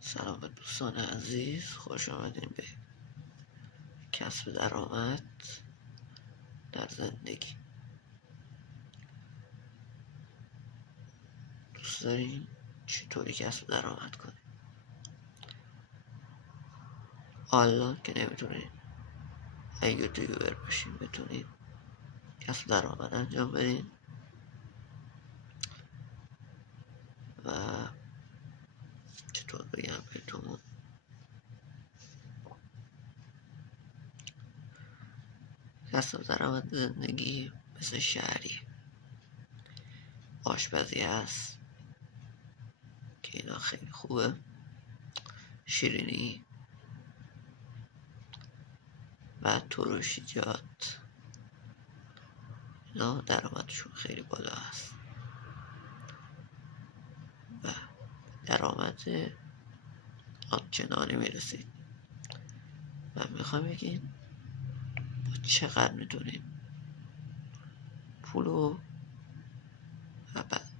سلام دوستان عزیز، خوش آمدین به کسب درآمد در زندگی. دوست دارین چطوری کسب درآمد کنین؟ حالا که نمیتونین یوتیوبر باشین بتونین کسب درآمد انجام بدین و چطور بگم بهتون، کسب درآمد زندگی مثل شهری آشپزی هست که اینا خیلی خوبه، شیرینی و ترشیجات اینا درآمدشون خیلی بالا هست و درآمد آنچنانی میرسید و میخوام بگین با چقدر میتونین پولو و بعد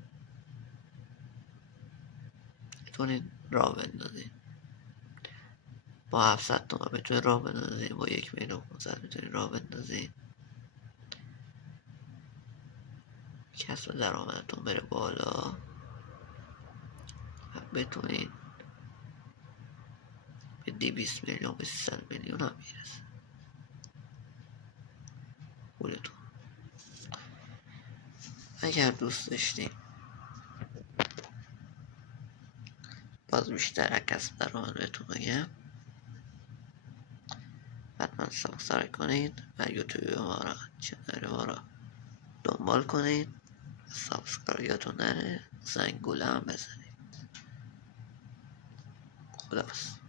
میتونین راه بندازین. با 700 تومن میتونین راه بندازین، با 1,500,000 میتونین راه بندازین، کسب درآمدتون بره بالا و بتونین به 200 میلیون به 300 میلیون هم میرسه پولتون. اگر دوست داشتین باز بیشتر از کسب درآمد بهتون بگم، حتما سابسکرایب کنید و یوتیوب ما را، چنل ما را دنبال کنید. سابسکرایب یادتون نره، زنگوله هم بزنید. خداحافظ.